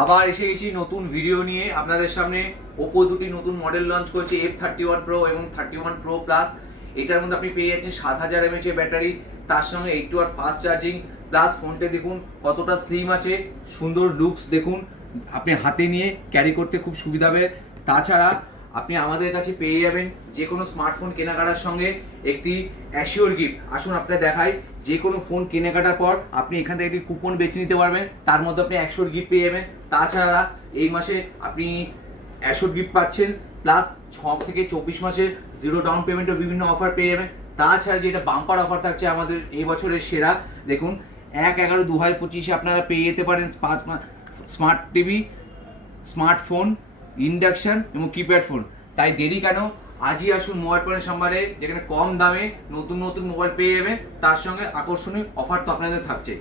আবার এসে গেছি নতুন ভিডিও নিয়ে আপনাদের সামনে। ওপো দুটি নতুন মডেল লঞ্চ করেছে, F31 Pro এবং 31 Pro Plus। এটার মধ্যে আপনি পেয়ে যাচ্ছেন 7000 mAh এর ব্যাটারি, তার সঙ্গে 80 ওয়াট ফাস্ট চার্জিং। প্লাস ফোনটা দেখুন কতটা স্লিম আছে, সুন্দর লুকস দেখুন, আপনি হাতে নিয়ে ক্যারি করতে খুব সুবিধা হবে। তাছাড়া আপনি আমাদের কাছে পেয়ে যাবেন যে কোনো স্মার্টফোন কেনাকাটার সঙ্গে একটি অ্যাসিওর গিফট। আসুন আপনাকে দেখাই, যে কোনো ফোন কেনাকাটার পর আপনি এখান থেকে একটি কুপন বেছে নিতে পারবেন, তার মধ্যে আপনি অ্যাসিওর গিফট পেয়ে যাবেন। তাছাড়া এই মাসে আপনি অ্যাসিওর গিফট পাচ্ছেন, প্লাস 6 থেকে 24 মাসের জিরো ডাউন পেমেন্টের বিভিন্ন অফার পেয়ে যাবেন। তাছাড়া যেটা বাম্পার অফার থাকছে আমাদের এই বছরের সেরা, দেখুন 1/11/2025 আপনারা পেয়ে যেতে পারেন স্মার্ট টিভি, স্মার্টফোন, ইন্ডাকশন এবং কিপ্যাড ফোন। তাই দেরি কেন, আজই আসুন মোবাইল ফোনের সম্ভারে, যেখানে কম দামে নতুন নতুন মোবাইল পেয়ে যাবেন, তার সঙ্গে আকর্ষণীয় অফার তো আপনাদের থাকছে।